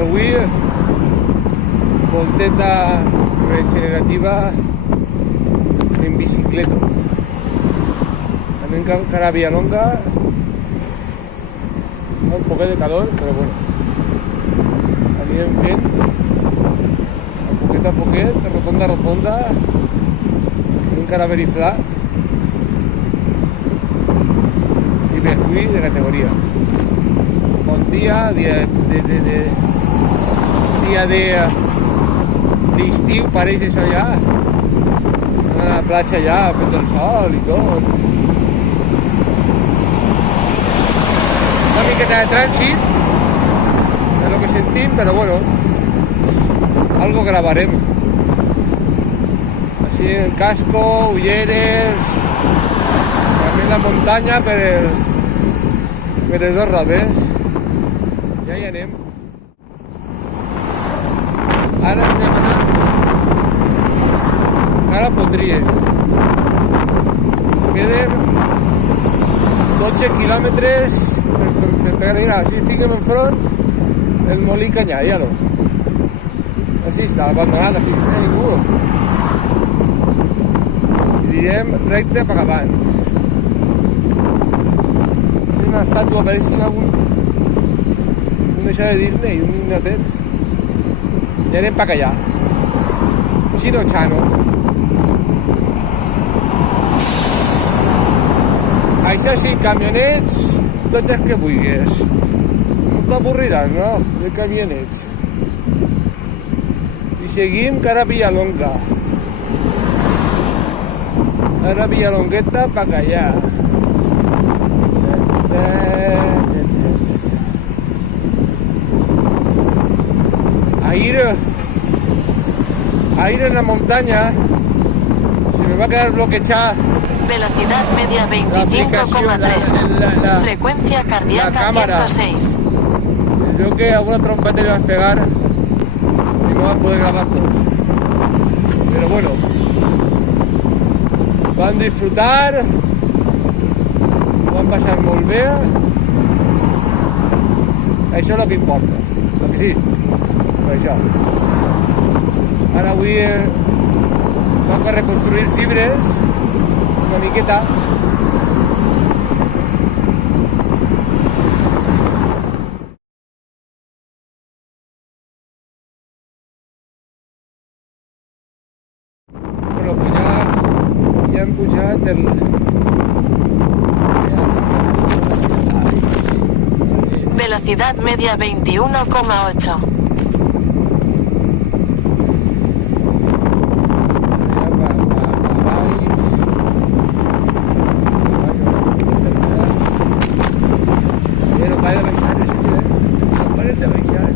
avui volteta regenerativa en bicicleta. Anem encara a Villalonga, un poquet de calor, però bueno, anirem fent a poquet, rotonda a rotonda, encara a Beniflà, i bé, avui de categoria. Bon dia, dia d'estiu, pareix això ja, a la platja ja, fent el sol i tot. Una miqueta de trànsit, és el que sentim, però bueno, algo gravarem. Així el casco, ulleres, també la muntanya per les dos rodes. Ja hi anem. Ara estem anant a Potries. Queden 12 quilòmetres per peregrinar. Així estiguem enfront el Molí Canyariano. Així està, abandonat, aquí no hi ha ningú. I direm recte per avant. Hi ha una estàtua, pareix un això de Disney, un ninotet. I anem per allà. Chino Chano. Això sí, camionets, tots els que vulguis. No t'avorriràs, no? De camionets. I seguim cara a Villalonga. Ara Villalongueta per allà. A ir en la montaña se me va a quedar bloqueada. Velocidad media 25,3. Frecuencia cardíaca 106. Veo que alguna trompeta le vas a pegar y no vas a poder grabar todo. Pero bueno, van a disfrutar, van a pasar molt bé. Això és el que importa. Que sí, per això. Ara avui vam a reconstruir fibres una miqueta. Bueno, pues ja hem pujat el... Velocidad media 21,8. Pero para de baixar, no paren de baixar.